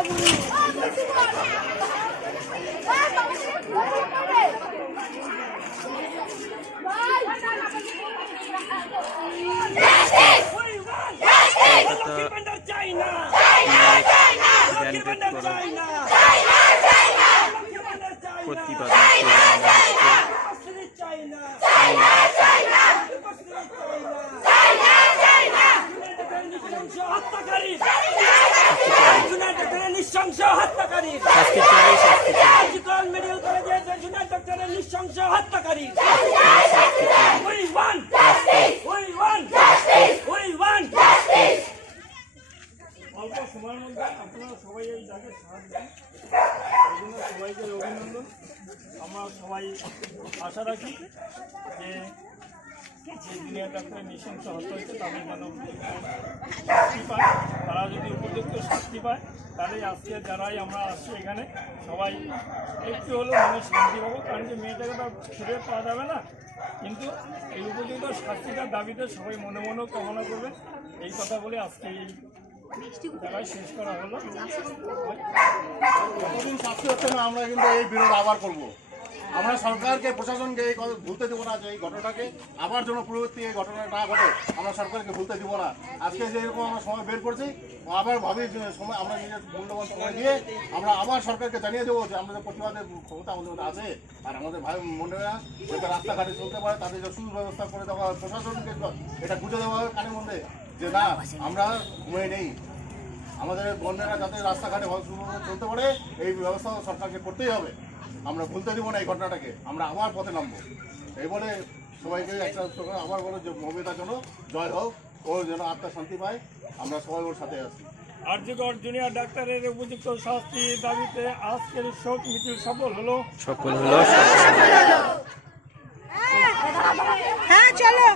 China! China! China! China! China! China! নৃশংস হত্যাকারী want অল্প সময়ের মধ্যে আপনারা সবাই এই জায়গায় সাহায্য। জন্য সবাইকে অভিনন্দন। আমরা সবাই আশা রাখি যে যে দুনিয়া ডাক্তারের নৃশংস হত্যা হয়েছে তাদের যেন শাস্তি পায় তারা যদি উপযুক্ত শাস্তি পায় তাহলে আজকে যারাই আমরা আসছি এখানে সবাই একটু হলেও মনে শান্তি পাবো কারণ যে মেয়েটাকে তো ফিরে পাওয়া যাবে না। কিন্তু এই উপযুক্ত শাস্তিটার দাবিতে সবাই মনে মনেও কামনা করবে। এই কথা বলে আজকে এই জায়গায় শেষ করা হলো। কতদিন শাস্তি হচ্ছে না আমরা কিন্তু এই বিরোধ আবার করব। আমরা সরকারকে, প্রশাসনকে এই ভুলতে দেবো না যে এই ঘটনাটাকে। আবার যেন পূর্ববর্তী এই ঘটনা না ঘটে, আমরা সরকারকে ভুলতে দিব না। আজকে যে এরকম আমরা সময় বের করছি, আবার ভাবি সময়, আমরা নিজের মূল্যবান সময় দিয়ে আমরা আবার সরকারকে জানিয়ে দেবো যে আমাদের প্রতিবাদের ক্ষমতা আমাদের মধ্যে আছে। আর আমাদের ভাই বোনেরা যাতে রাস্তাঘাটে চলতে পারে, তাদের সুব্যবস্থা করে দেওয়া হয় প্রশাসনকে এটা বুঝে দেওয়া হয় কানের মধ্যে যে না, আমরা ঘুমিয়ে নেই। আমাদের বন্যারা যাতে রাস্তাঘাটে সুন্দরভাবে চলতে পারে, এই ব্যবস্থা সরকারকে করতেই হবে। আমরা ভুলতে দিব না এই ঘটনাটাকে। আমরা আবার পথে নামবো। এই বলে সবাইকে একটা আবার বলো যে মমিতার জন্য জয় হোক ও যেন আত্মার শান্তি পায় আমরা সবাই ওর সাথে আছি। আর্যগড় জুনিয়র ডাক্তারের উপযুক্ত শাস্তির দাবিতে আজকের শোক মিছিল সফল হলো। সফল হলো হ্যাঁ চলো।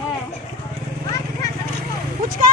হ্যাঁ। ফুচকা